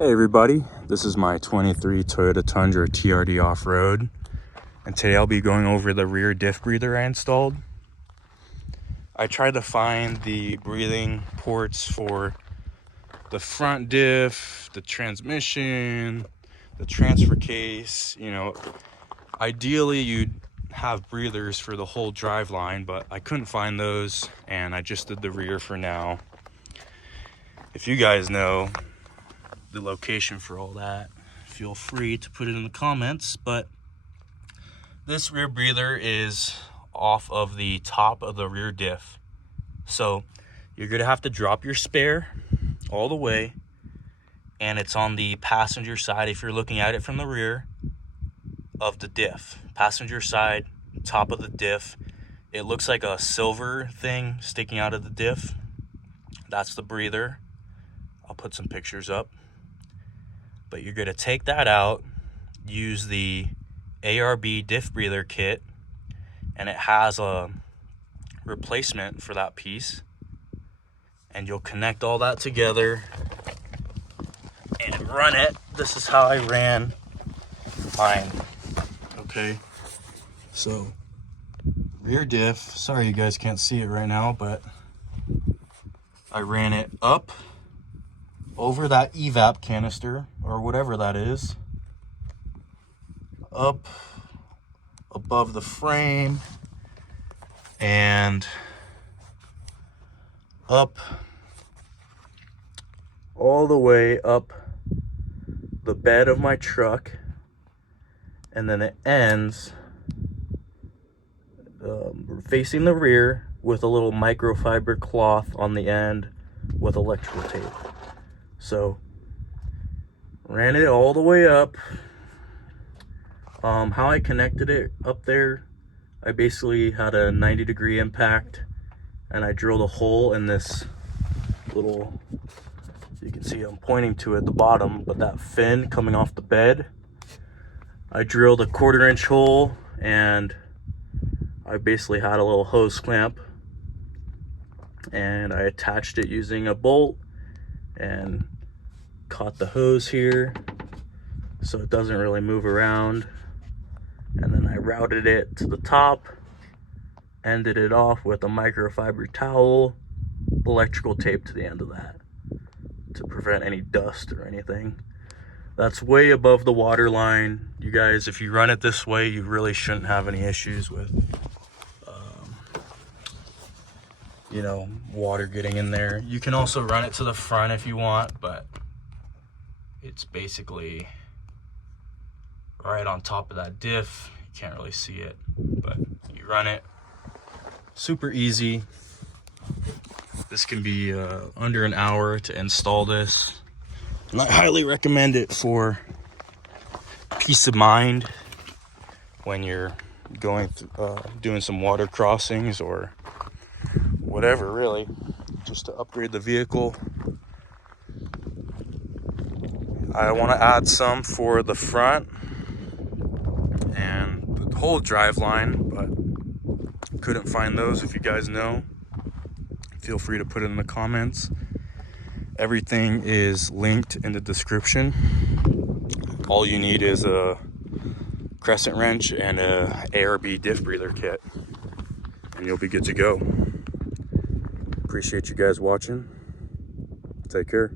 Hey everybody, this is my 23 Toyota Tundra TRD off-road, and today I'll be going over the rear diff breather I installed. I tried to find the breathing ports for the front diff, the transmission, the transfer case. Ideally you'd have breathers for the whole drive line, but I couldn't find those, and I just did the rear for now. If you guys know the location for all that, feel free to put it in the comments. But this rear breather is off of the top of the rear diff, so you're gonna have to drop your spare all the way, and it's on the passenger side if you're looking at it from the rear of the diff. Passenger side, top of the diff. It looks like a silver thing sticking out of the diff. That's the breather. I'll put some pictures up. But you're gonna take that out, use the ARB diff breather kit, and it has a replacement for that piece, and you'll connect all that together and run it. This is how I ran mine. Okay, so rear diff, sorry you guys can't see it right now, but I ran it up over that evap canister or whatever that is, up above the frame, and up all the way up the bed of my truck, and then it ends facing the rear with a little microfiber cloth on the end with electrical tape. So ran it all the way up. How I connected it up there, I basically had a 90-degree impact, and I drilled a hole in this little, you can see I'm pointing to it at the bottom, but that fin coming off the bed, I drilled a 1/4-inch hole, and I basically had a little hose clamp, and I attached it using a bolt and caught the hose here so it doesn't really move around, and then I routed it to the top, ended it off with a microfiber towel, electrical tape to the end of that to prevent any dust or anything. That's way above the water line. You guys, if you run it this way, you really shouldn't have any issues with water getting in there. You can also run it to the front if you want, but it's basically right on top of that diff. You can't really see it, but you run it. Super easy. This can be under an hour to install this, and I highly recommend it for peace of mind when you're going through, doing some water crossings or whatever, really, just to upgrade the vehicle. I want to add some for the front and the whole drive line, but couldn't find those. If you guys know, feel free to put it in the comments. Everything is linked in the description. All you need is a crescent wrench and a ARB diff breather kit, and you'll be good to go. Appreciate you guys watching. Take care.